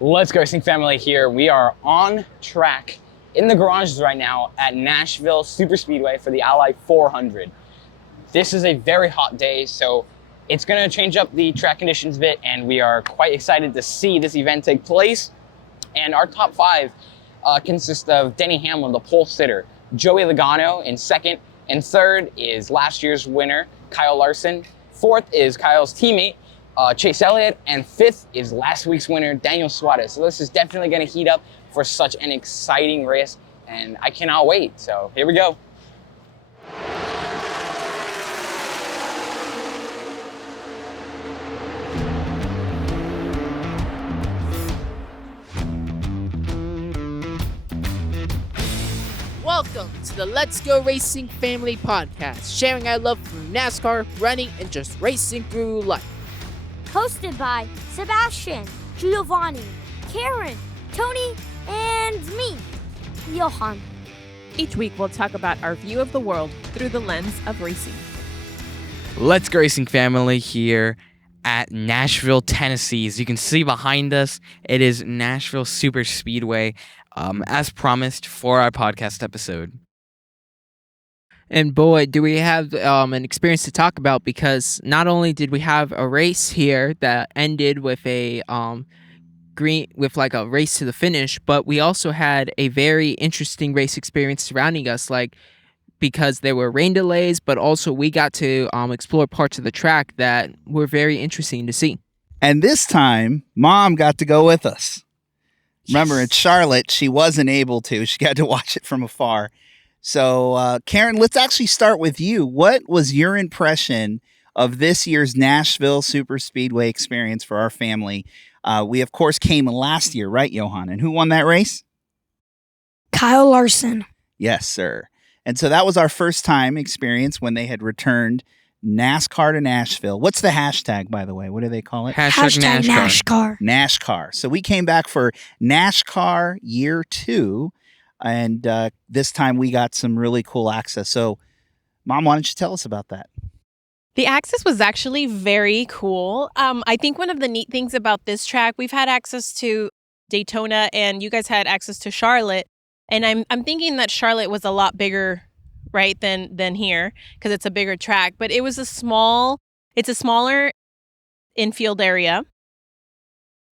Let's go, Racing family here. We are on track in the garages right now at Nashville Super Speedway for the Ally 400. This is a very hot day, so it's going to change up the track conditions a bit, and we are quite excited to see this event take place. And our top five consist of Denny Hamlin, the pole sitter, Joey Logano in second, and third is last year's winner, Kyle Larson. Fourth is Kyle's teammate, Chase Elliott, and fifth is last week's winner, Daniel Suarez. So this is definitely going to heat up for such an exciting race, and I cannot wait. So here we go. Welcome to the Let's Go Racing Family Podcast, sharing our love for NASCAR, running, and just racing through life. Hosted by Sebastian, Giovanni, Karen, Tony, and me, Johann. Each week we'll talk about our view of the world through the lens of racing. Let's Go Racing family here at Nashville, Tennessee. As you can see behind us, it is Nashville Super Speedway, as promised for our podcast episode. And boy, do we have an experience to talk about, because not only did we have a race here that ended with a race to the finish, but we also had a very interesting race experience surrounding us, because there were rain delays, but also we got to explore parts of the track that were very interesting to see. And this time, Mom got to go with us. Remember, in Charlotte, she wasn't able to. She got to watch it from afar. So, Karen, let's actually start with you. What was your impression of this year's Nashville Super Speedway experience for our family? We, of course, came last year, right, Johann? And who won that race? Kyle Larson. Yes, sir. And so that was our first time experience when they had returned NASCAR to Nashville. What's the hashtag, by the way? What do they call it? Hashtag NASCAR. NASCAR. So we came back for NASCAR year 2. And this time we got some really cool access. So, Mom, why don't you tell us about that? The access was actually very cool. I think one of the neat things about this track, we've had access to Daytona, and you guys had access to Charlotte. And I'm thinking that Charlotte was a lot bigger, right, than here, because it's a bigger track. But it was a smaller infield area.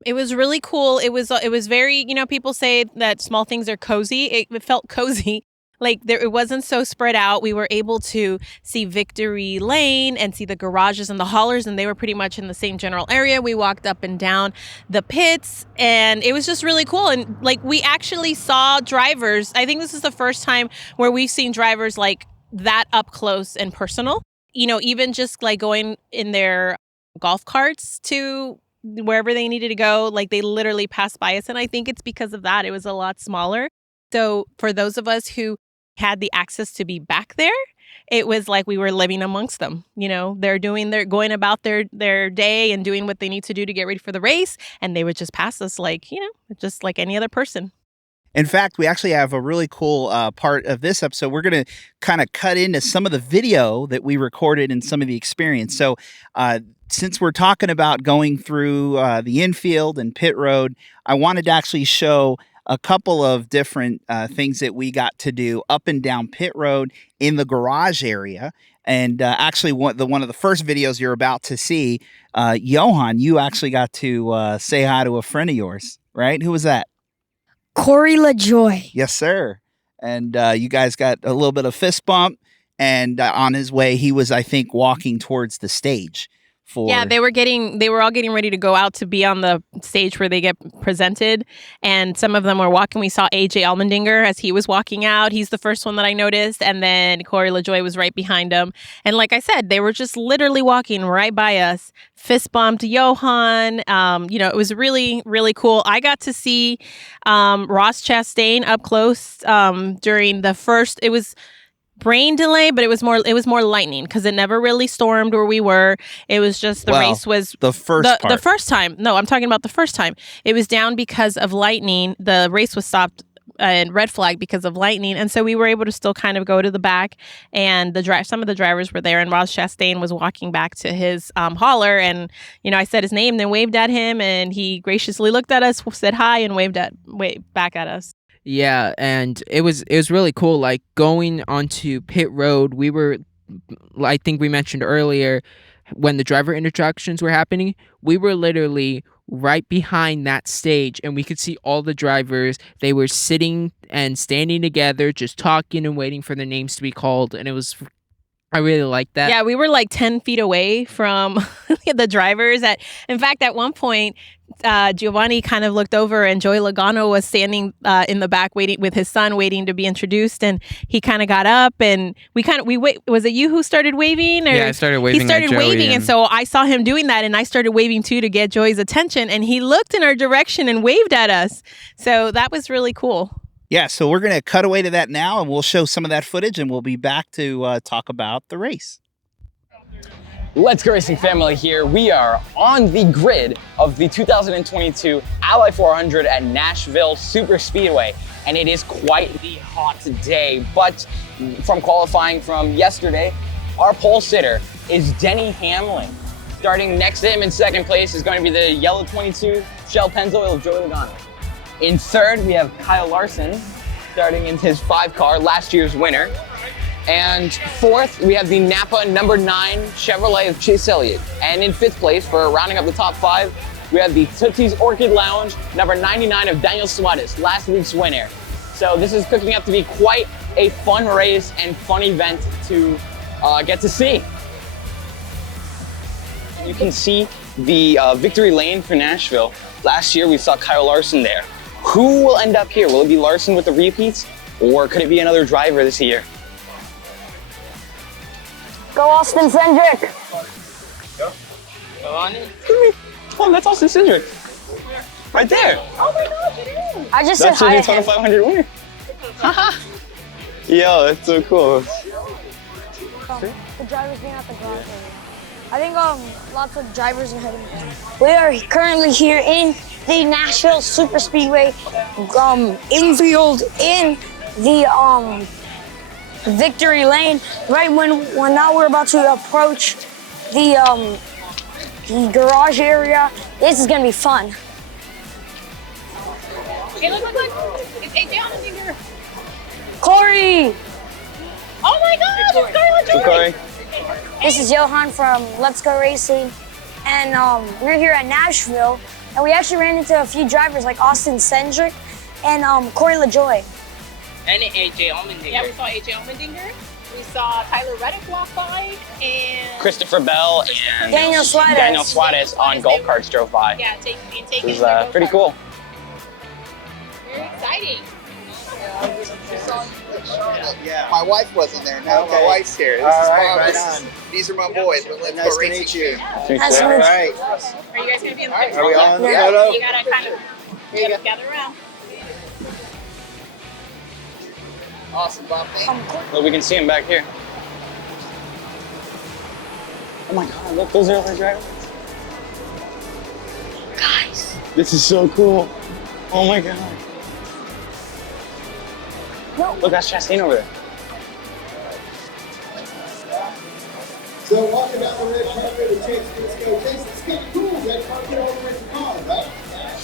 It was really cool. It was very, people say that small things are cozy. It felt cozy. It wasn't so spread out. We were able to see Victory Lane and see the garages and the haulers, and they were pretty much in the same general area. We walked up and down the pits, and it was just really cool. And we actually saw drivers. I think this is the first time where we've seen drivers that up close and personal. Even just going in their golf carts to wherever they needed to go, they literally passed by us. And I think it's because of that. It was a lot smaller. So for those of us who had the access to be back there, it was like we were living amongst them. They're going about their day and doing what they need to do to get ready for the race. And they would just pass us just like any other person. In fact, we actually have a really cool part of this episode. We're going to kind of cut into some of the video that we recorded and some of the experience. So since we're talking about going through the infield and pit road, I wanted to actually show a couple of different things that we got to do up and down pit road in the garage area. And actually, one of the first videos you're about to see, Johann, you actually got to say hi to a friend of yours, right? Who was that? Corey LaJoy. Yes, sir. And you guys got a little bit of fist bump. And on his way, he was, I think, walking towards the stage. They were all getting ready to go out to be on the stage where they get presented, and some of them were walking. We saw AJ Allmendinger as he was walking out. He's the first one that I noticed, and then Corey LaJoy was right behind him. And like I said, they were just literally walking right by us, fist bumped Johann. It was really, really cool. I got to see Ross Chastain up close during the first. It was rain delay, but it was more lightning, because it never really stormed where we were. It was just the race was the first time. No, I'm talking about the first time. It was down because of lightning. The race was stopped red flag because of lightning. And so we were able to still kind of go to the back, and some of the drivers were there, and Ross Chastain was walking back to his hauler, and I said his name, then waved at him, and he graciously looked at us, said hi, and waved back at us. Yeah, and it was really cool. Like going onto pit road, we were, I think we mentioned earlier, when the driver introductions were happening, we were literally right behind that stage, and we could see all the drivers. They were sitting and standing together, just talking and waiting for their names to be called, and I really liked that. Yeah, we were like 10 feet away from the drivers. In fact, at one point, Giovanni kind of looked over, and Joey Logano was standing in the back waiting with his son, waiting to be introduced, and he kind of got up, and was it you who started waving? Or Yeah, I started waving. He started waving, and so I saw him doing that, and I started waving too to get Joey's attention, and he looked in our direction and waved at us. So that was really cool. Yeah, so we're going to cut away to that now, and we'll show some of that footage, and we'll be back to talk about the race. Let's Go Racing family here. We are on the grid of the 2022 Ally 400 at Nashville Super Speedway, and it is quite the hot day. But from qualifying from yesterday, our pole sitter is Denny Hamlin. Starting next to him in second place is going to be the yellow 22 Shell Pennzoil of Joey Logano. In third, we have Kyle Larson, starting in his 5 car, last year's winner. And fourth, we have the Napa number 9 Chevrolet of Chase Elliott. And in 5th place, for rounding up the top 5, we have the Tootsie's Orchid Lounge number 99 of Daniel Suarez, last week's winner. So this is cooking up to be quite a fun race and fun event to get to see. You can see the victory lane for Nashville. Last year, we saw Kyle Larson there. Who will end up here? Will it be Larson with the repeats, or could it be another driver this year? Go Austin Cendric. Go on it. Oh, that's Austin Cindric. Right there. Oh my gosh, it is. I just said That's hi the to him. Daytona 500 winner. Yo, that's so cool. The drivers being at the garage area. I think lots of drivers are heading there. We are currently here in the Nashville Super Speedway infield in the victory lane. Right when now we're about to approach the garage area. This is gonna be fun. Okay, look. It's AJ Allmendinger. Corey! Oh my God, it's Carla Joy. This is Johann from Let's Go Racing, and we're here at Nashville, and we actually ran into a few drivers like Austin Cendric and Corey LaJoy. And AJ Allmendinger. Yeah, we saw AJ Allmendinger. We saw Tyler Reddick walk by, and Christopher Bell and Daniel Suarez on golf carts drove by. yeah, taking. This is pretty cool. Very exciting. Yeah. My wife wasn't there. Now my wife's here. This is right Bob. on. These are my boys. But let's Nice go to racing. meet you. Nice to All meet you. right. Are you guys gonna be in the picture? Are we on the Yeah. photo? You gotta kind of gather around. Awesome, Bob. Thank you. Well, we can see him back here. Oh my God, look, those are other drivers. Guys. This is so cool. Oh my God. No. Look, that's Chastain over there. So walking down the red carpet and Chase gets to go. Chase, it's kind of cool. Red carpet over at the car, right?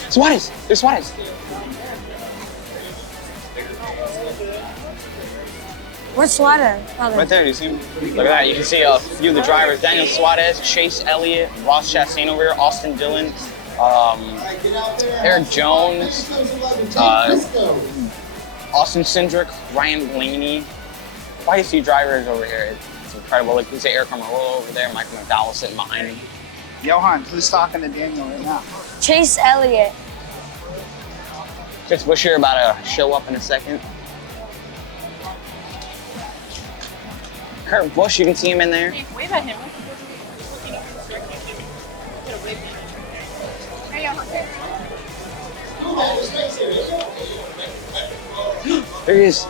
Suarez, there's Suarez. Where's Suarez? Right there, you see him? Look at that, you can see a few of the drivers. Daniel Suarez, Chase Elliott, Ross Chastain over here, Austin Dillon, Eric Jones, Austin Cindric, Ryan Blaney. Quite a few drivers over here. It's incredible. Like, you see Eric Amarillo over there, Michael McDowell sitting behind him. Johann, who's talking to Daniel right now? Chase Elliott. Chris Busch here about to show up in a second. Kurt Busch, you can see him in there. Wave at him. There he is.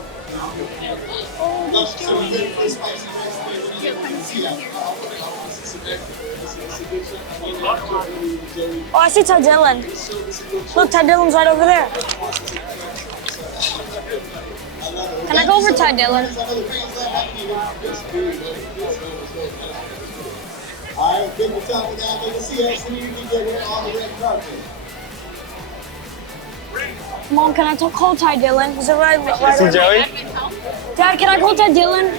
Oh, I see Ty Dillon. Look, Ty Dillon's right over there. Can I go over Ty Dillon? All right, get the top of that. Let's see how soon you can get here on the red carpet. Mom, can I call Ty Dillon? Is it right? See Joey? Dad, can I call Ty Dillon?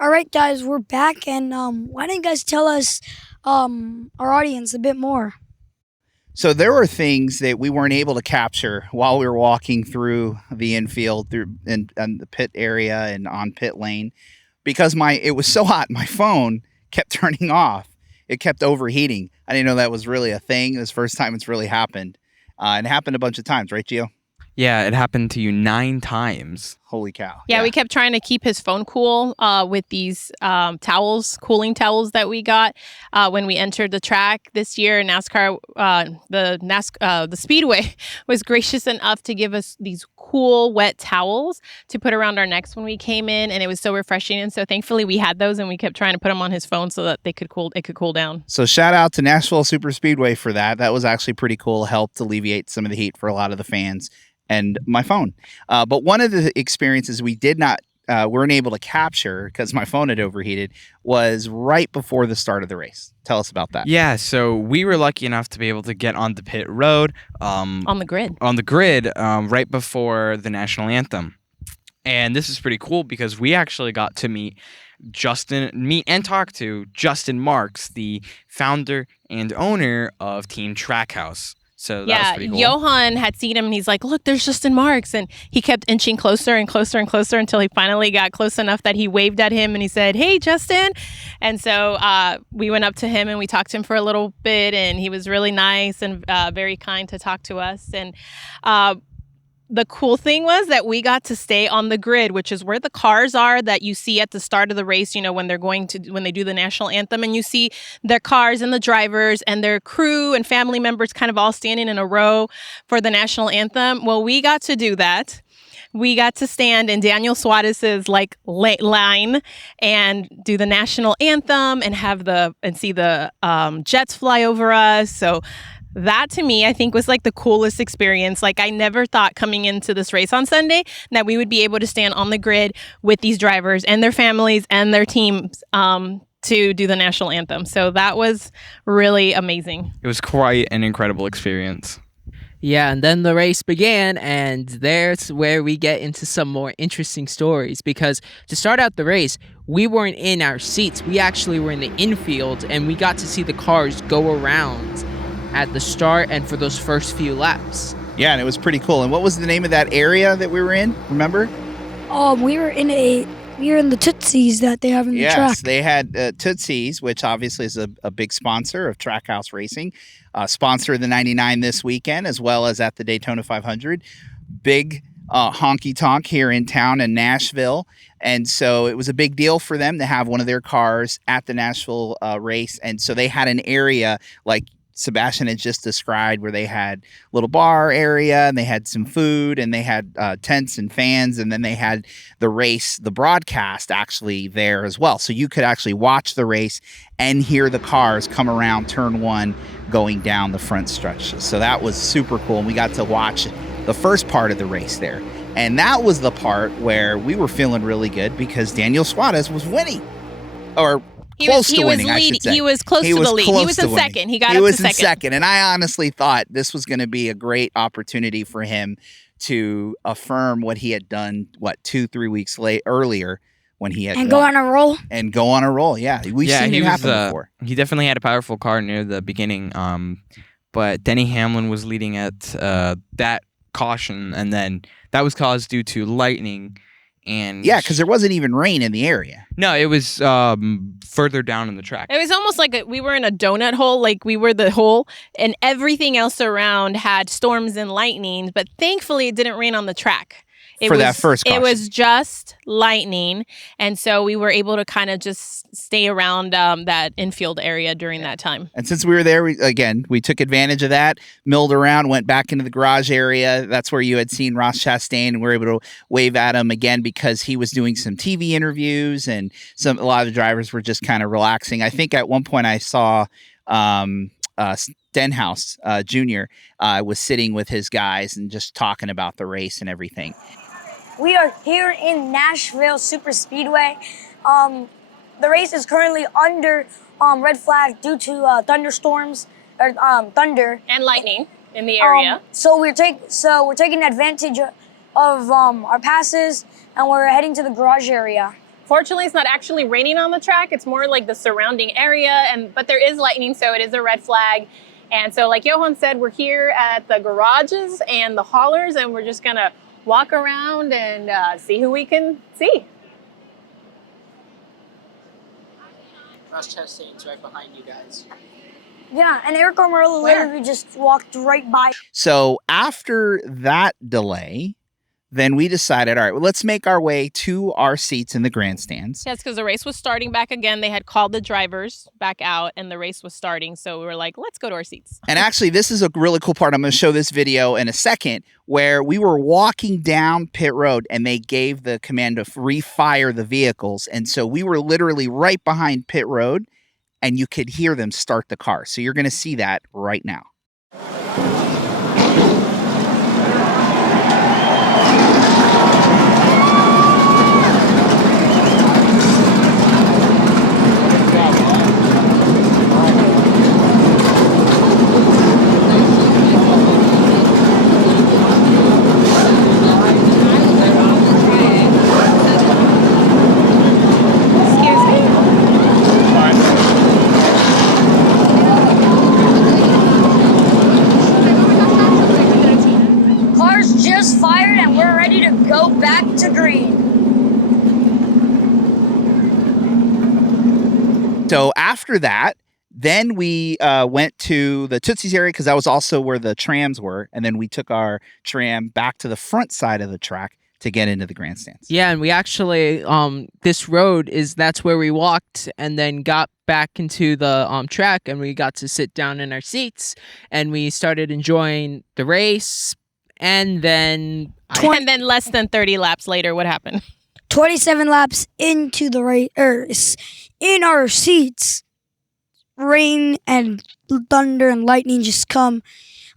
All right, guys, we're back, and why don't you guys tell us, our audience, a bit more? So there were things that we weren't able to capture while we were walking through the infield, and the pit area and on pit lane, because it was so hot. My phone kept turning off. It kept overheating. I didn't know that was really a thing. It was the first time it's really happened, and it happened a bunch of times, right, Gio? Yeah, it happened to you 9 times. Holy cow! Yeah, we kept trying to keep his phone cool with these cooling towels that we got when we entered the track this year. NASCAR, the Speedway was gracious enough to give us these cool, wet towels to put around our necks when we came in, and it was so refreshing. And so thankfully we had those, and we kept trying to put them on his phone so that it could cool down. So shout out to Nashville Super Speedway for that. That was actually pretty cool. Helped alleviate some of the heat for a lot of the fans. And my phone. But one of the experiences we weren't able to capture because my phone had overheated was right before the start of the race. Tell us about that. Yeah, so we were lucky enough to be able to get on the pit road. On the grid. Right before the national anthem. And this is pretty cool because we actually got to meet and talk to Justin Marks, the founder and owner of Team Trackhouse. So that was pretty cool. Johann had seen him and he's like, look, there's Justin Marks. And he kept inching closer and closer and closer until he finally got close enough that he waved at him and he said, hey, Justin. And so we went up to him and we talked to him for a little bit, and he was really nice and very kind to talk to us. And the cool thing was that we got to stay on the grid, which is where the cars are that you see at the start of the race, when they do the national anthem, and you see their cars and the drivers and their crew and family members kind of all standing in a row for the national anthem. Well, we got to do that. We got to stand in Daniel Suarez's line and do the national anthem and see the jets fly over us. So that to me, I think, was the coolest experience. I never thought coming into this race on Sunday that we would be able to stand on the grid with these drivers and their families and their teams to do the national anthem. So that was really amazing. It was quite an incredible experience. Yeah, and then the race began, and there's where we get into some more interesting stories, because to start out the race, we weren't in our seats. We actually were in the infield, and we got to see the cars go around at the start and for those first few laps. Yeah, and it was pretty cool. And what was the name of that area that we were in? Remember? We were in the Tootsies that they have in the track. Yes, they had Tootsies, which obviously is a big sponsor of Trackhouse Racing, sponsor of the 99 this weekend, as well as at the Daytona 500. Big honky tonk here in town in Nashville. And so it was a big deal for them to have one of their cars at the Nashville race. And so they had an area like Sebastian had just described, where they had a little bar area and they had some food and they had tents and fans, and then they had the broadcast actually there as well. So you could actually watch the race and hear the cars come around turn 1 going down the front stretch. So that was super cool. And we got to watch the first part of the race there. And that was the part where we were feeling really good because Daniel Suarez was winning. Or He was close to winning. I should say. He was close to the lead. He was in second. He got up to second. In second. And I honestly thought this was going to be a great opportunity for him to affirm what he had done, 2-3 weeks earlier when he had go on a roll. And go on a roll, yeah. We've seen it happen before. He definitely had a powerful car near the beginning, but Denny Hamlin was leading at that caution, and then that was caused due to lightning. And yeah, because there wasn't even rain in the area. No, it was further down in the track. It was almost like we were in a donut hole, like we were the hole, and everything else around had storms and lightning, but thankfully it didn't rain on the track. That first caution. It was just lightning, and so we were able to kind of just stay around that infield area during that time. And since we were there, we took advantage of that, milled around, went back into the garage area. That's where you had seen Ross Chastain, and we were able to wave at him again because he was doing some TV interviews, and a lot of the drivers were just kind of relaxing. I think at one point I saw Stenhouse Jr. Was sitting with his guys and just talking about the race and everything. We are here in Nashville Super Speedway. The race is currently under red flag due to thunderstorms or thunder And lightning in the area. So we're taking advantage of our passes, and we're heading to the garage area. Fortunately, it's not actually raining on the track. It's more like the surrounding area, but there is lightning, so it is a red flag. And so like Johann said, we're here at the garages and the haulers, and we're just gonna walk around and see who we can see. Crash test scenes right behind you guys. Yeah, and Eric Armero literally just walked right by. So after that delay, then we decided, all right, well, let's make our way to our seats in the grandstands. Yes, because the race was starting back again. They had called the drivers back out, and the race was starting. So we were like, let's go to our seats. And actually, this is a really cool part. I'm going to show this video in a second where we were walking down pit road and they gave the command to refire the vehicles. And so we were literally right behind pit road and you could hear them start the car. So you're going to see that right now. Fired, and we're ready to go back to green. So after that, then we went to the Tootsie's area because that was also where the trams were. And then we took our tram back to the front side of the track to get into the grandstands. Yeah, and we actually, this road that's where we walked and then got back into the track, and we got to sit down in our seats and we started enjoying the race. And then less than 30 laps later, what happened? 27 laps into the race, in our seats, rain and thunder and lightning just come,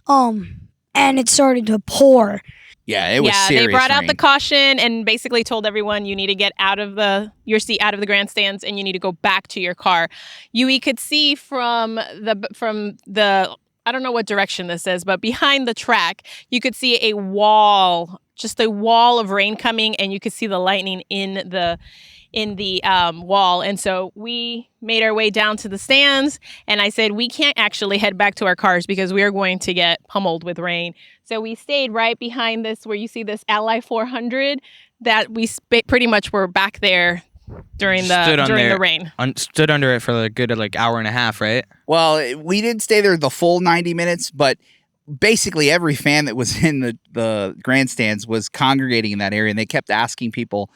and it started to pour. Yeah, it was serious. They brought out rain. the caution and basically told everyone you need to get out of your seat, out of the grandstands, and you need to go back to your car. We could see from the I don't know what direction this is, but behind the track, you could see a wall of rain coming, and you could see the lightning in the wall. And so we made our way down to the stands, and I said, we can't actually head back to our cars because we are going to get pummeled with rain. So we stayed right behind this, where you see this Ally 400, that we pretty much were back there during the rain. Stood under it for a good hour and a half, right? Well, we didn't stay there the full 90 minutes, but basically every fan that was in the grandstands was congregating in that area, and they kept asking people,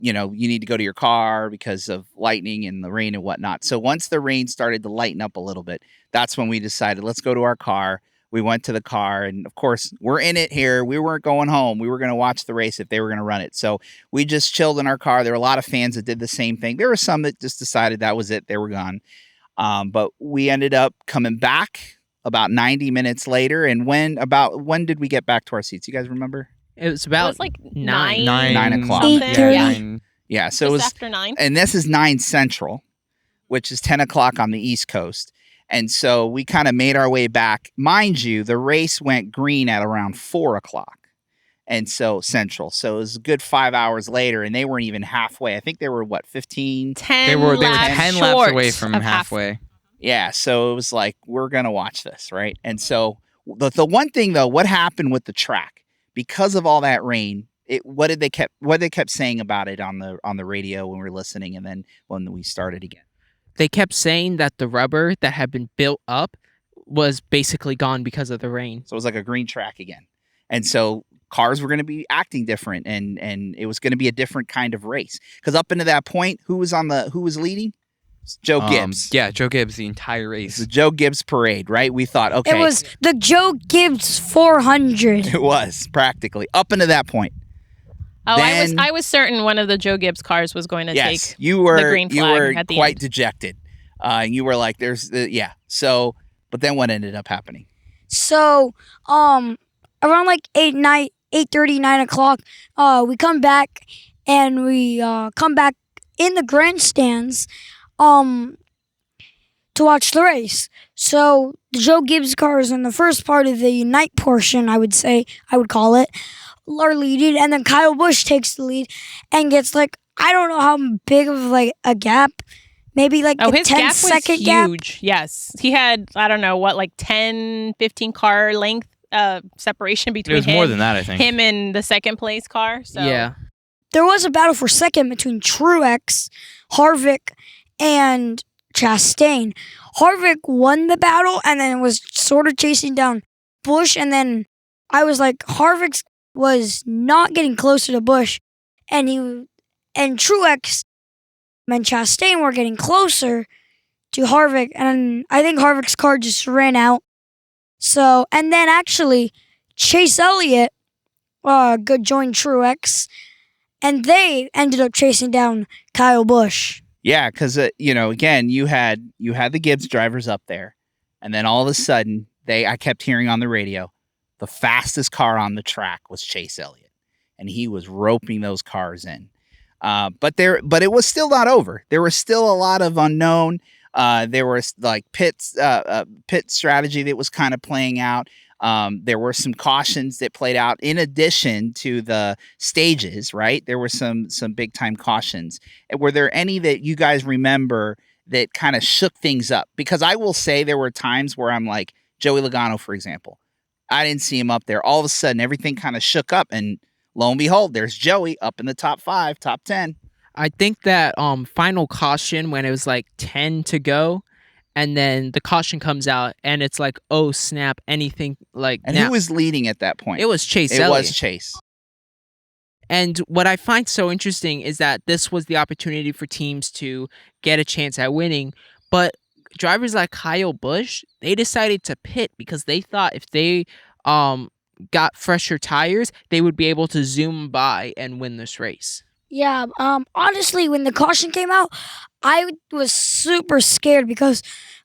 you need to go to your car because of lightning and the rain and whatnot. So once the rain started to lighten up a little bit, that's when we decided, let's go to our car. We went to the car, and of course, we're in it here. We weren't going home. We were going to watch the race if they were going to run it. So we just chilled in our car. There were a lot of fans that did the same thing. There were some that just decided that was it. They were gone. But we ended up coming back about 90 minutes later. And when did we get back to our seats? You guys remember? It was about like 9 o'clock. Yeah. So just it was after 9. And this is 9 Central, which is 10 o'clock on the East Coast. And so we kind of made our way back. Mind you, the race went green at around 4 o'clock. And so Central. So it was a good 5 hours later, and they weren't even halfway. I think they were, 15? 10 They were 10 laps short away from of halfway. Yeah, so it was like, we're going to watch this, right? And so the one thing, though, what happened with the track? Because of all that rain, what they kept saying about it on the radio when we were listening, and then when we started again? They kept saying that the rubber that had been built up was basically gone because of the rain. So it was like a green track again. And so cars were going to be acting different, and it was going to be a different kind of race. Because up into that point, who was leading? Joe Gibbs. Yeah, Joe Gibbs the entire race. The Joe Gibbs parade, right? We thought, okay. It was the Joe Gibbs 400. It was practically up into that point. Oh, Then, I was certain one of the Joe Gibbs cars was going to yes, take you were, the green flag you were at the quite end. dejected. You were like, So But then what ended up happening? So, around like 8:30, 9 o'clock, we come back and we come back in the grandstands to watch the race. So the Joe Gibbs cars in the first part of the night portion, I would call it, are leading, and then Kyle Busch takes the lead and gets like, I don't know how big of like a gap, maybe like a his 10-second gap was gap. huge. Yes, he had, I don't know what, like 10, 15 car length separation between It was more than that, I think. him and the second place car. So Yeah. There was a battle for second between Truex, Harvick, and Chastain. Harvick won the battle and then was sort of chasing down Busch, and then I was like, Harvick was not getting closer to Busch, and Truex and Chastain were getting closer to Harvick, and I think Harvick's car just ran out. So, and then actually Chase Elliott joined Truex, and they ended up chasing down Kyle Busch. Yeah, because again, you had the Gibbs drivers up there, and then all of a sudden, I kept hearing on the radio, the fastest car on the track was Chase Elliott, and he was roping those cars in. But it was still not over. There was still a lot of unknown. There was like pit strategy that was kind of playing out. There were some cautions that played out in addition to the stages, right? There were some big time cautions. Were there any that you guys remember that kind of shook things up? Because I will say there were times where I'm like, Joey Logano, for example, I didn't see him up there. All of a sudden, everything kind of shook up, and lo and behold, there's Joey up in the top 5, top 10. I think that final caution when it was like 10 to go, and then the caution comes out, and it's like, oh snap! Anything like. And who was leading at that point? It was Chase It Elliott. was Chase. And what I find so interesting is that this was the opportunity for teams to get a chance at winning, but drivers like Kyle Busch, they decided to pit because they thought if they got fresher tires, they would be able to zoom by and win this race. Yeah, honestly, when the caution came out, I was super scared because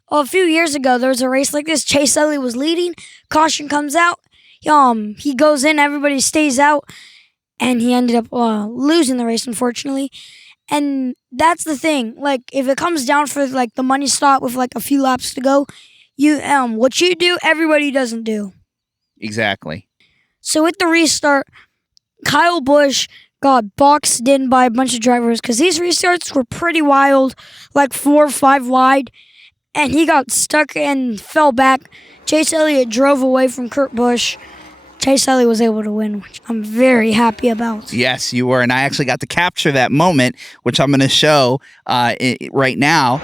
a few years ago, there was a race like this. Chase Elliott was leading. Caution comes out. He goes in. Everybody stays out. And he ended up losing the race, unfortunately. And that's the thing. Like, if it comes down for, like, the money stop with, like, a few laps to go, what you do, everybody doesn't do. Exactly. So with the restart, Kyle Busch got boxed in by a bunch of drivers because these restarts were pretty wild, like 4 or 5 wide, and he got stuck and fell back. Chase Elliott drove away from Kurt Busch. Chase Elliott was able to win, which I'm very happy about. Yes, you were, and I actually got to capture that moment, which I'm going to show right now.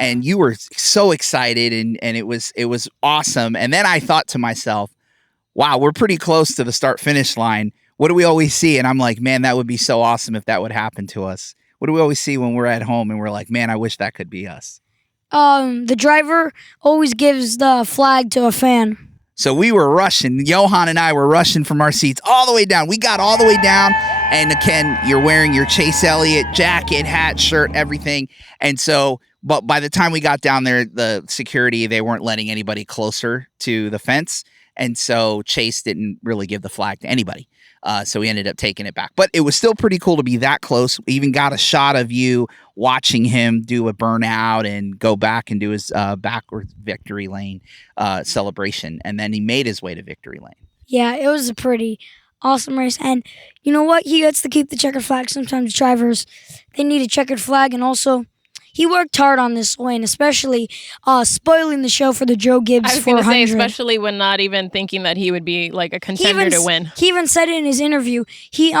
And you were so excited, and it was awesome. And then I thought to myself, wow, we're pretty close to the start-finish line. What do we always see? And I'm like, man, that would be so awesome if that would happen to us. What do we always see when we're at home and we're like, man, I wish that could be us? The driver always gives the flag to a fan. So we were rushing. Johann and I were rushing from our seats all the way down. We got all the way down. And Ken, you're wearing your Chase Elliott jacket, hat, shirt, everything. And so, but by the time we got down there, the security, they weren't letting anybody closer to the fence. And so Chase didn't really give the flag to anybody. So we ended up taking it back. But it was still pretty cool to be that close. We even got a shot of you watching him do a burnout and go back and do his backwards victory lane celebration. And then he made his way to victory lane. Yeah, it was a pretty awesome race. And you know what? He gets to keep the checkered flag. Sometimes drivers, they need a checkered flag. And also, he worked hard on this win, especially spoiling the show for the Joe Gibbs I was going to 400. say, especially when not even thinking that he would be like a contender to win. He even said it in his interview. He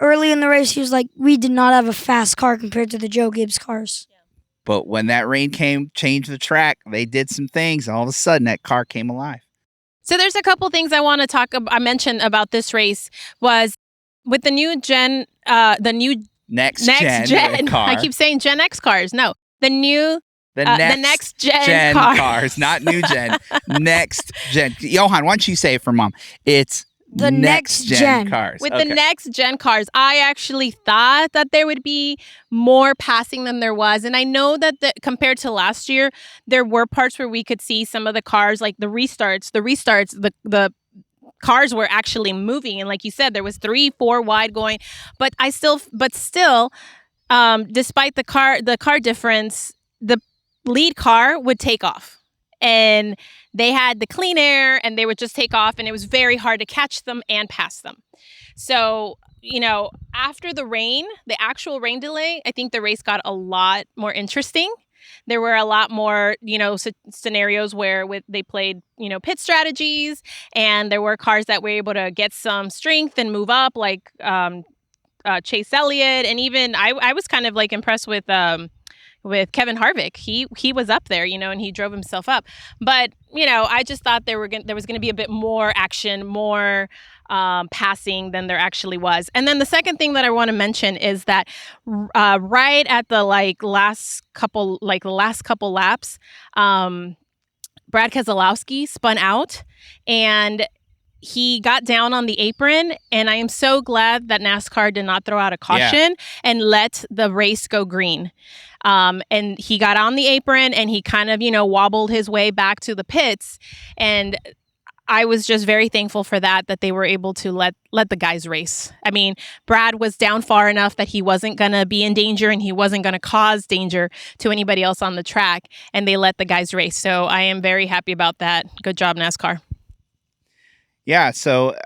early in the race, he was like, "We did not have a fast car compared to the Joe Gibbs cars." But when that rain came, changed the track, they did some things. And all of a sudden, that car came alive. So there's a couple things I want to I mentioned about this race was with the new Next gen car. I keep saying Gen X cars. No, the next gen cars, not new gen. Next gen. Johann, why don't you say it for Mom? It's the next gen cars. With the next gen cars, I actually thought that there would be more passing than there was. And I know that compared to last year, there were parts where we could see some of the cars, like the restarts, the cars were actually moving. And like you said, there was 3-4 wide going. But still, despite the car difference, the lead car would take off. And they had the clean air and they would just take off, and it was very hard to catch them and pass them. So, after the actual rain delay, I think the race got a lot more interesting. There were a lot more, scenarios where they played, pit strategies, and there were cars that were able to get some strength and move up, like Chase Elliott. And even I was kind of like impressed with Kevin Harvick. He was up there, and he drove himself up. But, I just thought there was going to be a bit more action, more passing than there actually was. And then the second thing that I want to mention is that right at the last couple laps, Brad Keselowski spun out and he got down on the apron, and I am so glad that NASCAR did not throw out a caution and let the race go green. And he got on the apron and he kind of, wobbled his way back to the pits. And I was just very thankful for that they were able to let the guys race. I mean, Brad was down far enough that he wasn't going to be in danger and he wasn't going to cause danger to anybody else on the track. And they let the guys race. So I am very happy about that. Good job, NASCAR. Yeah. So,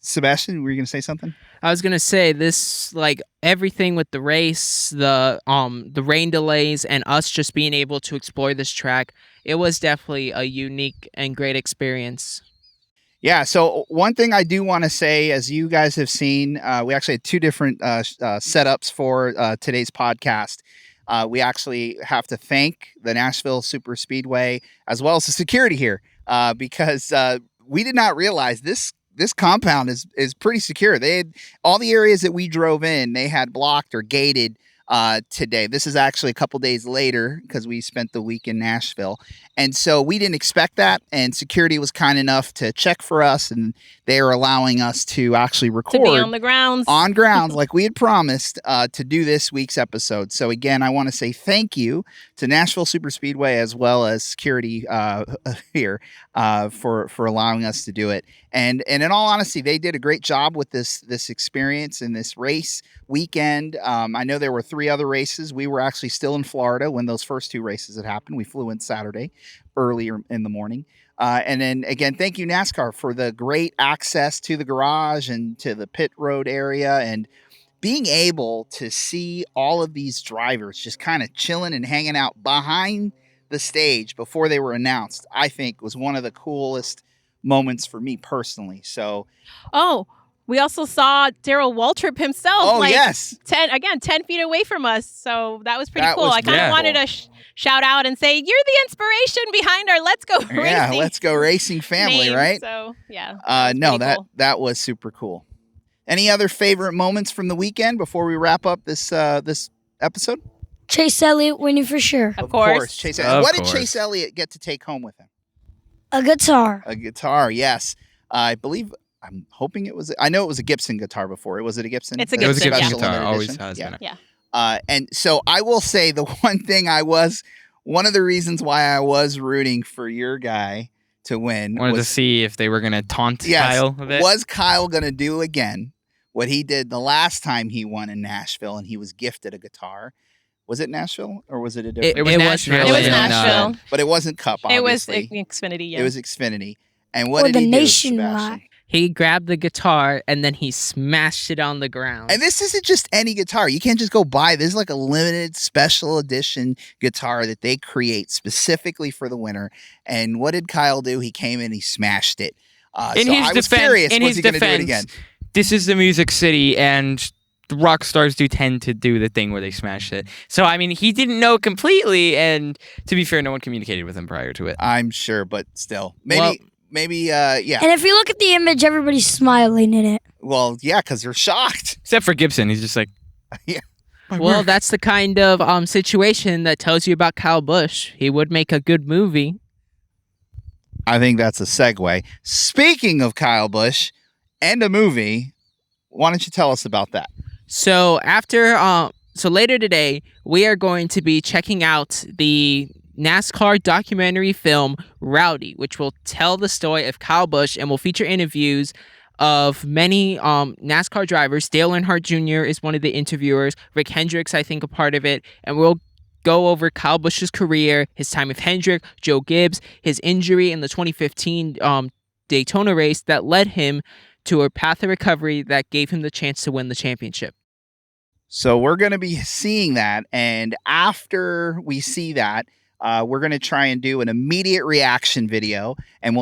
Sebastian, were you going to say something? I was gonna say this, everything with the race, the rain delays, and us just being able to explore this track. It was definitely a unique and great experience. Yeah. So one thing I do want to say, as you guys have seen, we actually had two different setups for today's podcast. We actually have to thank the Nashville Super Speedway as well as the security here because we did not realize this compound is pretty secure. They had all the areas that we drove in, they had blocked or gated today. This is actually a couple days later because we spent the week in Nashville. And so we didn't expect that. And security was kind enough to check for us, and they are allowing us to actually record. To be on the grounds. On grounds, like we had promised to do this week's episode. So again, I want to say thank you to Nashville Super Speedway as well as security here for allowing us to do it. And in all honesty, they did a great job with this experience and this race weekend. I know there were 3 other races. We were actually still in Florida when those first 2 races had happened. We flew in Saturday earlier in the morning. And then again, thank you, NASCAR, for the great access to the garage and to the pit road area, and being able to see all of these drivers just kind of chilling and hanging out behind the stage before they were announced, I think was one of the coolest moments for me personally. So, we also saw Darrell Waltrip himself. Oh, yes. 10 feet away from us. So that was pretty cool. Was I kind of wanted to shout out and say, you're the inspiration behind our Let's Go Racing. Yeah, Let's Go Racing family, name. right? So, yeah. That was super cool. Any other favorite moments from the weekend before we wrap up this episode? Chase Elliott winning for sure. Of course. Chase Elliott. What did Chase Elliott get to take home with him? A guitar. A guitar, yes. I'm hoping it was. I know it was a Gibson guitar before. Was it a Gibson? It's a Gibson. It was a Gibson Special guitar. limited Always edition? has been. Yeah. And so I will say the one thing one of the reasons why I was rooting for your guy to win Wanted to see if they were going to taunt Kyle a bit. Was Kyle going to do again what he did the last time he won in Nashville and he was gifted a guitar? Was it Nashville or was it a different? It was Nashville. It was Nashville. But it wasn't Cup, obviously. It was Xfinity, yeah. It was Xfinity. And what Or did the he do, Nationwide. Sebastian? He grabbed the guitar and then he smashed it on the ground. And this isn't just any guitar. You can't just go buy. This is like a limited special edition guitar that they create specifically for the winner. And what did Kyle do? He came in, he smashed it. In so his I was defense, curious, in was his he going to do it defense, again? this is the Music City, and the rock stars do tend to do the thing where they smash it. So, I mean, he didn't know completely, and to be fair, no one communicated with him prior to it. I'm sure, but still. Maybe, yeah. And if you look at the image, everybody's smiling in it. Well, yeah, because they're shocked. Except for Gibson. He's just like, Yeah. Well, that's the kind of situation that tells you about Kyle Busch. He would make a good movie. I think that's a segue. Speaking of Kyle Busch and a movie, why don't you tell us about that? So later today, we are going to be checking out the NASCAR documentary film Rowdy, which will tell the story of Kyle Busch and will feature interviews of many NASCAR drivers. Dale Earnhardt Jr. is one of the interviewers. Rick Hendricks, I think, a part of it. And we'll go over Kyle Busch's career, his time with Hendrick, Joe Gibbs, his injury in the 2015 Daytona race that led him to a path of recovery that gave him the chance to win the championship. So we're going to be seeing that. And after we see that, we're going to try and do an immediate reaction video. And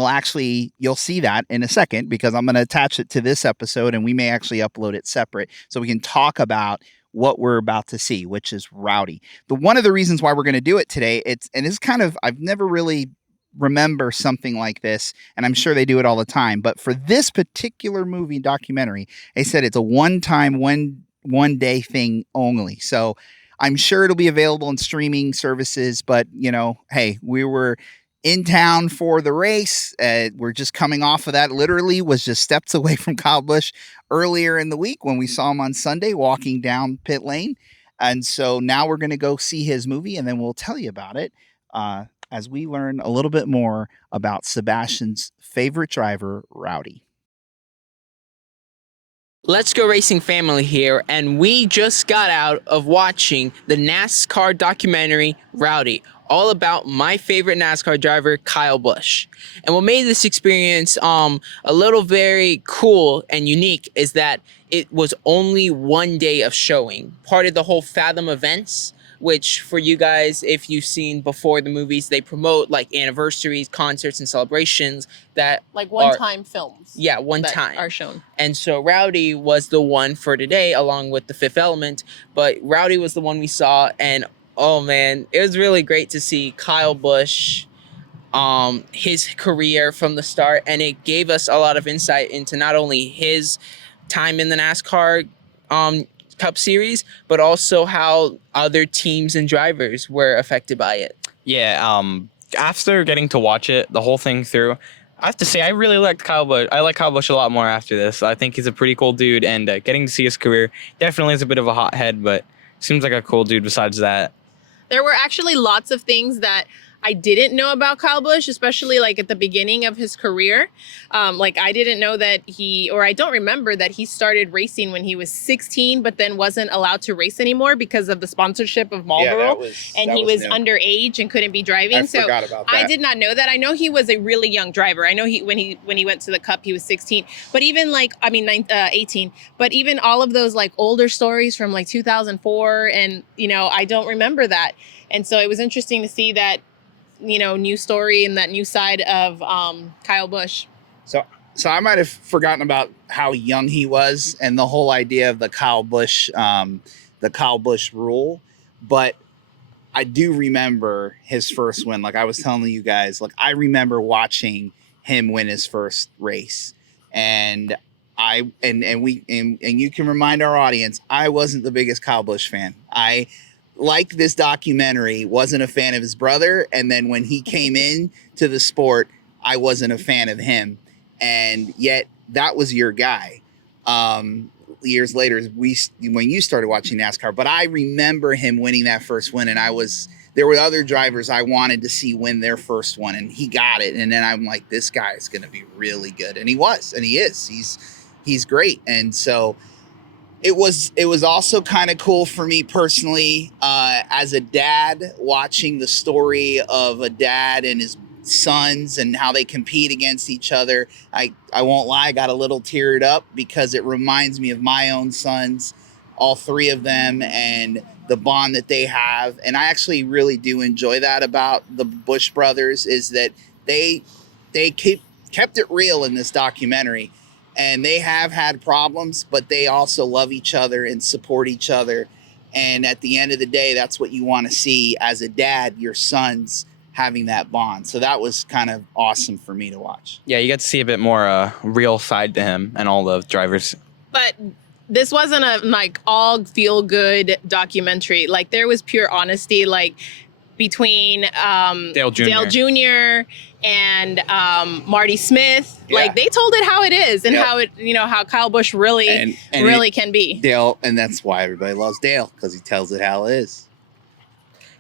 you'll see that in a second because I'm going to attach it to this episode and we may actually upload it separate so we can talk about what we're about to see, which is Rowdy. One of the reasons why we're going to do it today, I've never really remember something like this, and I'm sure they do it all the time, but for this particular movie documentary, they said it's a one-time, one-day thing only. So I'm sure it'll be available in streaming services, but, hey, we were in town for the race. We're just coming off of that. Literally was just steps away from Kyle Busch earlier in the week when we saw him on Sunday walking down pit lane. And so now we're going to go see his movie, and then we'll tell you about it as we learn a little bit more about Sebastian's favorite driver, Rowdy. Let's Go Racing family here, and we just got out of watching the NASCAR documentary Rowdy, all about my favorite NASCAR driver, Kyle Busch. And what made this experience a little very cool and unique is that it was only one day of showing. Part of the whole Fathom events, which for you guys, if you've seen before the movies, they promote like anniversaries, concerts, and celebrations that like one-time films. Yeah, one that time are shown. And so Rowdy was the one for today, along with The Fifth Element. But Rowdy was the one we saw, and oh man, it was really great to see Kyle Busch, his career from the start, and it gave us a lot of insight into not only his time in the NASCAR Cup Series, but also how other teams and drivers were affected by it. Yeah, after getting to watch it, the whole thing through, I have to say I really liked Kyle Busch. I like Kyle Busch a lot more after this. I think he's a pretty cool dude, and getting to see his career definitely is a bit of a hothead, but seems like a cool dude besides that. There were actually lots of things that I didn't know about Kyle Busch, especially like at the beginning of his career. Like I didn't know that I don't remember that he started racing when he was 16, but then wasn't allowed to race anymore because of the sponsorship of Marlboro. Yeah, he was underage and couldn't be driving. I forgot about that. I did not know that. I know he was a really young driver. I know when he went to the Cup, he was 16. But even 18. But even all of those like older stories from like 2004, and I don't remember that. And so it was interesting to see that new story and that new side of Kyle Busch. So I might have forgotten about how young he was and the whole idea of the Kyle Busch rule, but I do remember his first win. Like I was telling you guys, like I remember watching him win his first race, and you can remind our audience, I wasn't the biggest Kyle Busch fan. I like this documentary, wasn't a fan of his brother, and then when he came in to the sport, I wasn't a fan of him, and yet that was your guy. Years later, when you started watching NASCAR, but I remember him winning that first win, and there were other drivers I wanted to see win their first one, and he got it, and then I'm like, this guy is going to be really good, and he was, and he is. He's great, and so. It was also kind of cool for me personally as a dad, watching the story of a dad and sons and how they compete against each other. I won't lie, I got a little teared up because it reminds me of my own sons, all three of them, and the bond that they have. And I actually really do enjoy that about the Busch brothers, is that they kept it real in this documentary. And they have had problems, but they also love each other and support each other. And at the end of the day, that's what you want to see as a dad, your sons having that bond. So that was kind of awesome for me to watch. Yeah, you get to see a bit more real side to him and all the drivers. But this wasn't a like all feel good documentary. Like there was pure honesty, like between Dale Jr. and Marty Smith. Yeah. Like they told it how it is and Yep. how it, how Kyle Busch really, And really can be. Dale, and that's why everybody loves Dale, because he tells it how it is.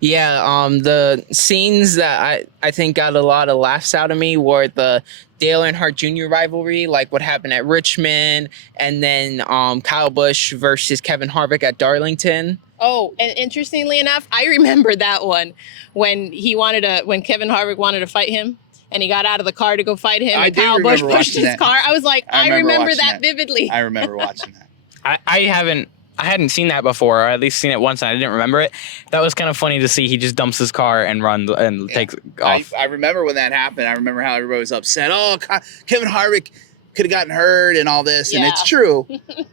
Yeah, the scenes that I think got a lot of laughs out of me were the Dale Earnhardt Jr. rivalry, like what happened at Richmond, and then Kyle Busch versus Kevin Harvick at Darlington. Oh, and interestingly enough, I remember that one when Kevin Harvick wanted to fight him and he got out of the car to go fight him and Kyle Busch pushed his car. I was like, I remember that vividly. I remember watching that. I hadn't seen that before, or at least seen it once, and I didn't remember it. That was kind of funny to see. He just dumps his car and runs and takes off. I remember when that happened. I remember how everybody was upset. Oh, Kevin Harvick could have gotten hurt and all this, and it's true.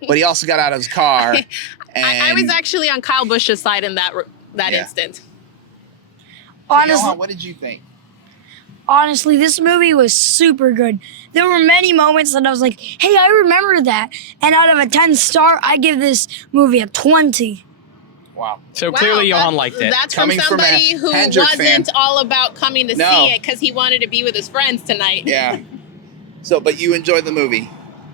But he also got out of his car. I was actually on Kyle Busch's side in that instant. Honestly, Johann, what did you think? honestly, this movie was super good. There were many moments that I was like, hey, I remember that. And out of a 10-star, I give this movie a 20. Wow. So clearly Johann liked it. That's Coming from from a somebody who Hendrick wasn't fan. all about coming to No. see it because he wanted to be with his friends tonight. Yeah. So, but you enjoyed the movie.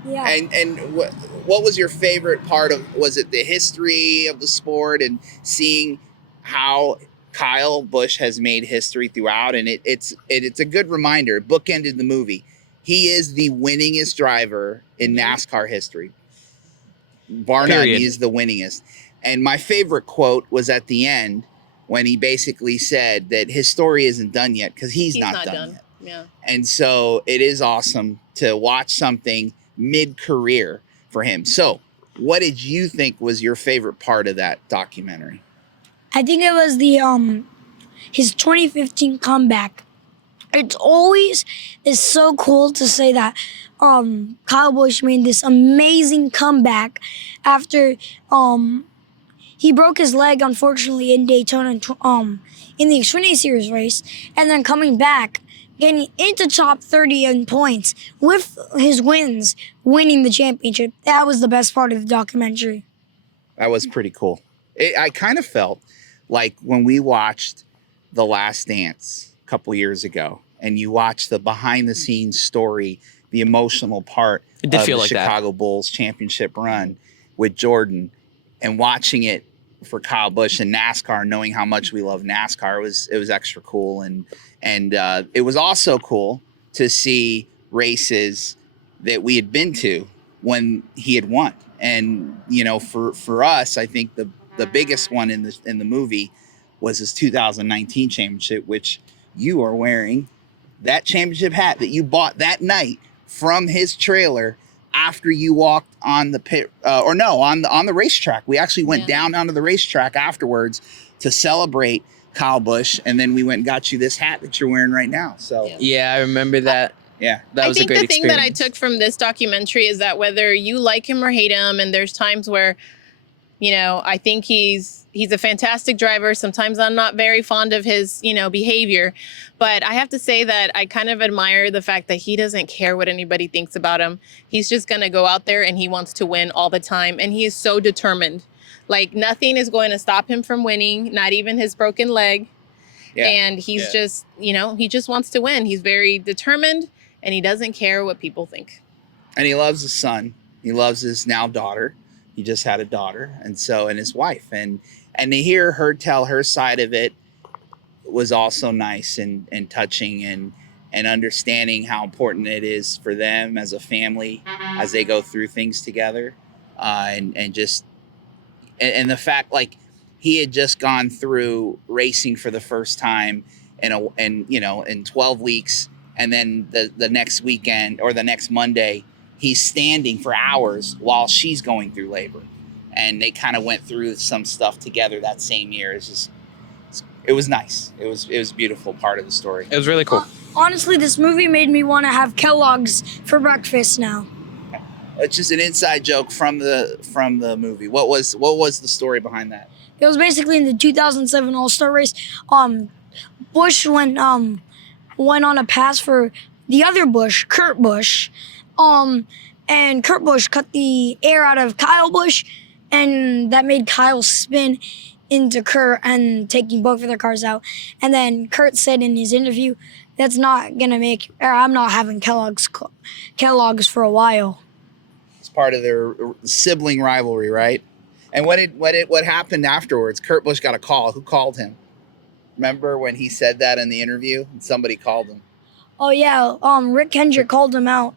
Yeah. And what was your favorite part of, was it the history of the sport and seeing how Kyle Busch has made history throughout? And it's a good reminder. It bookended the movie. He is the winningest driver in NASCAR history. Bar none, Period. he's the winningest. And my favorite quote was at the end when he basically said that his story isn't done yet because he's not done yet. Yeah. And so it is awesome to watch something mid-career for him. So what did you think was your favorite part of that documentary? I think it was the his 2015 comeback. It's always is so cool to say that Kyle Busch made this amazing comeback after he broke his leg, unfortunately, in Daytona in the Xfinity Series race, and then coming back, getting into top 30 in points with his wins, winning the championship. That was the best part of the documentary. That was pretty cool. I kind of felt like when we watched The Last Dance a couple years ago, and you watch the behind-the-scenes story, the emotional part It did of feel the like that. Chicago Bulls championship run with Jordan, and watching it for Kyle Busch and NASCAR, knowing how much we love NASCAR, it was extra cool, and it was also cool to see races that we had been to when he had won. And for us, I think the biggest one in the movie was his 2019 championship, which you are wearing that championship hat that you bought that night from his trailer after you walked on the pit on the racetrack. We actually went down onto the racetrack afterwards to celebrate Kyle Busch, and then we went and got you this hat that you're wearing right now. So Yeah, I remember that. yeah. That was a great the thing that I experience. took from this documentary is that whether you like him or hate him, and there's times where, I think he's a fantastic driver. Sometimes I'm not very fond of his, behavior, but I have to say that I kind of admire the fact that he doesn't care what anybody thinks about him. He's just going to go out there and he wants to win all the time. And he is so determined. Like nothing is going to stop him from winning, not even his broken leg. Yeah. And he's just, he just wants to win. He's very determined and he doesn't care what people think. And he loves his son. He loves his now daughter. He just had a daughter, and his wife. And to hear her tell her side of it was also nice and touching, and understanding how important it is for them as a family as they go through things together. And the fact, like, he had just gone through racing for the first time, in 12 weeks, and then the next weekend or the next Monday, he's standing for hours while she's going through labor. And they kind of went through some stuff together that same year. It was nice. It was a beautiful part of the story. It was really cool. Honestly, this movie made me want to have Kellogg's for breakfast now. It's just an inside joke from the movie. What was the story behind that? It was basically in the 2007 All-Star race. Busch went on a pass for the other Busch, Kurt Busch. And Kurt Busch cut the air out of Kyle Busch, and that made Kyle spin into Kurt and taking both of their cars out. And then Kurt said in his interview, "That's not gonna I'm not having Kellogg's for a while." It's part of their sibling rivalry, right? And what happened afterwards? Kurt Busch got a call. Who called him? Remember when he said that in the interview? Somebody called him. Oh yeah, Rick Hendrick called him out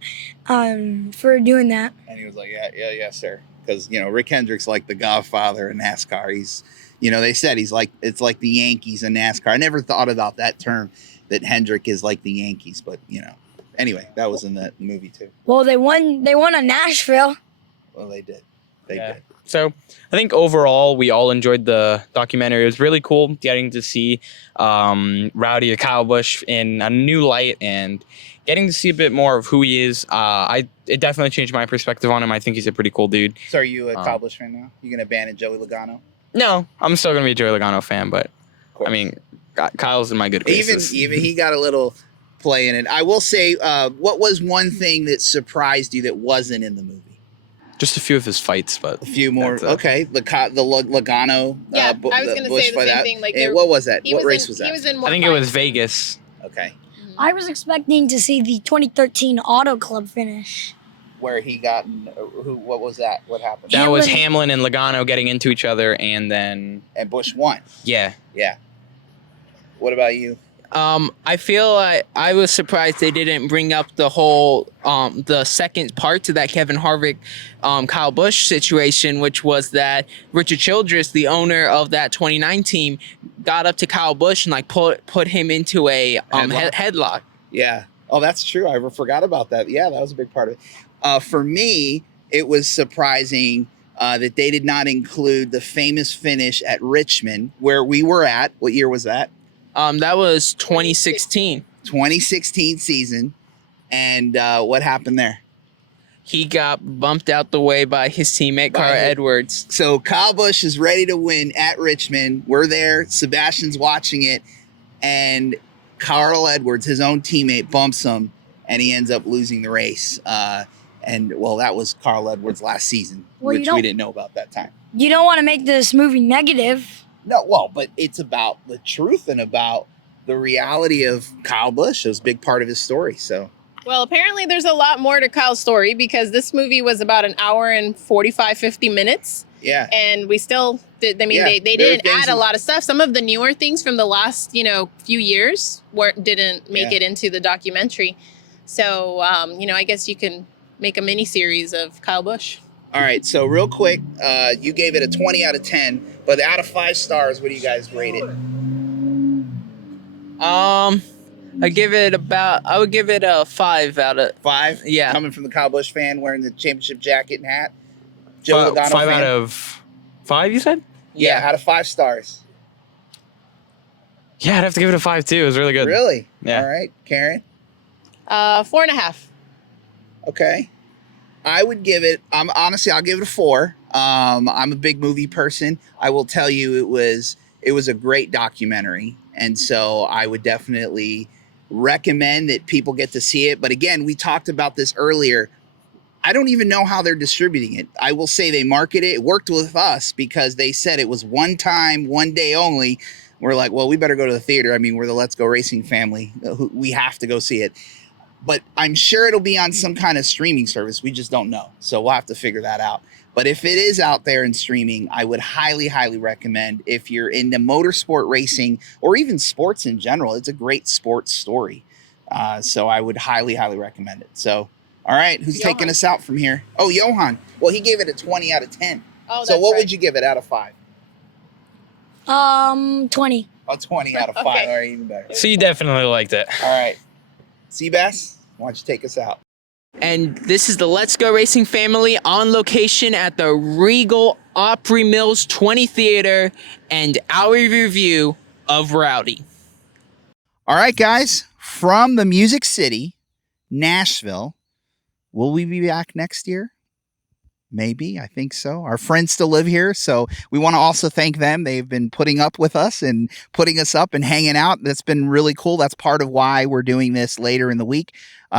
for doing that. And he was like, yeah, sir. Because, Rick Hendrick's like the godfather of NASCAR. He's, they said it's like the Yankees in NASCAR. I never thought about that term, that Hendrick is like the Yankees. But, anyway, that was in the movie too. Well, they won at Nashville. Well, they did. They did. So I think overall we all enjoyed the documentary. It was really cool getting to see Rowdy or Kyle Busch in a new light and getting to see a bit more of who he is. It definitely changed my perspective on him. I think he's a pretty cool dude. So are you a Kyle Busch fan now? You gonna abandon Joey Logano? No, I'm still gonna be a Joey Logano fan, but I mean, Kyle's in my good graces. Even he got a little play in it. I will say, what was one thing that surprised you that wasn't in the movie? Just a few of his fights, but a few more. Okay, the Logano. Yeah, I was going to say the same thing. Like, what was that? What race was that? He was in more I think it was Vegas. Okay. I was expecting to see the 2013 Auto Club finish. Where he got, what was that? What happened? That was Hamlin and Logano getting into each other, and then... And Busch won. Yeah. Yeah. What about you? I feel like I was surprised they didn't bring up the whole the second part to that Kevin Harvick Kyle Busch situation, which was that Richard Childress, the owner of that 29 team, got up to Kyle Busch and like put him into a headlock. Yeah. Oh, that's true. I forgot about that. Yeah, that was a big part of it. For me, it was surprising that they did not include the famous finish at Richmond where we were at. What year was that? That was 2016. 2016 season. And what happened there? He got bumped out the way by his teammate, Carl Edwards. So Kyle Busch is ready to win at Richmond. We're there. Sebastian's watching it. And Carl Edwards, his own teammate, bumps him. And he ends up losing the race. And that was Carl Edwards' last season, which we didn't know about that time. You don't want to make this movie negative. No, well, but it's about the truth and about the reality of Kyle Busch. It was a big part of his story. So, well, apparently there's a lot more to Kyle's story because this movie was about an hour and 45, 50 minutes. Yeah. And we still did. I mean, they didn't add a lot of stuff. Some of the newer things from the last, few years didn't make it into the documentary. So, I guess you can make a mini series of Kyle Busch. All right, so real quick, you gave it a 20 out of 10, but out of 5 stars, what do you guys rate it? I would give it a 5 out of 5. Yeah, coming from the Kyle Busch fan wearing the championship jacket and hat. Joe Logano 5 fan. out of 5, you said? Yeah, out of 5 stars. Yeah, I'd have to give it a 5 too. It was really good. Really? Yeah. All right, Karen. 4.5. Okay. I would give it, I'll give it a 4. I'm a big movie person. I will tell you it was a great documentary. And so I would definitely recommend that people get to see it. But again, we talked about this earlier. I don't even know how they're distributing it. I will say they market it. It worked with us because they said it was one time, one day only. We're like, well, we better go to the theater. I mean, we're the Let's Go Racing family. We have to go see it. But I'm sure it'll be on some kind of streaming service. We just don't know. So we'll have to figure that out. But if it is out there in streaming, I would highly, highly recommend if you're into motorsport racing or even sports in general. It's a great sports story. So I would highly, highly recommend it. So, all right, who's taking us out from here? Oh, Johann. Well, he gave it a 20 out of 10. Oh, so what would you give it out of 5? 20. A 20 out of 5. Okay. All right, even better. So you definitely liked it. All right. Seabass, why don't you take us out? And this is the Let's Go Racing family on location at the Regal Opry Mills 20 Theater and our review of Rowdy. All right, guys, from the Music City, Nashville, will we be back next year? Maybe, I think so. Our friends still live here, so we want to also thank them. They've been putting up with us and putting us up and hanging out. That's been really cool. That's part of why we're doing this later in the week.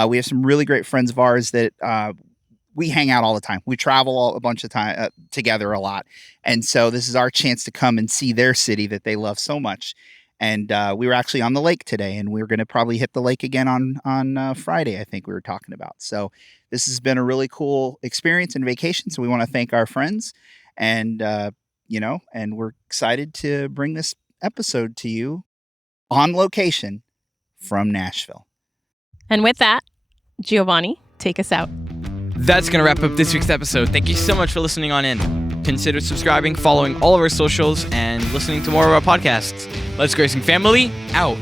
We have some really great friends of ours that we hang out all the time. We travel a bunch of time together a lot. And so this is our chance to come and see their city that they love so much. And we were actually on the lake today, and we were going to probably hit the lake again on Friday, I think we were talking about. So this has been a really cool experience and vacation. So we want to thank our friends, and and we're excited to bring this episode to you on location from Nashville. And with that, Giovanni, take us out. That's going to wrap up this week's episode. Thank you so much for listening on in. Consider subscribing, following all of our socials, and listening to more of our podcasts. Let's Go Racing Family, out.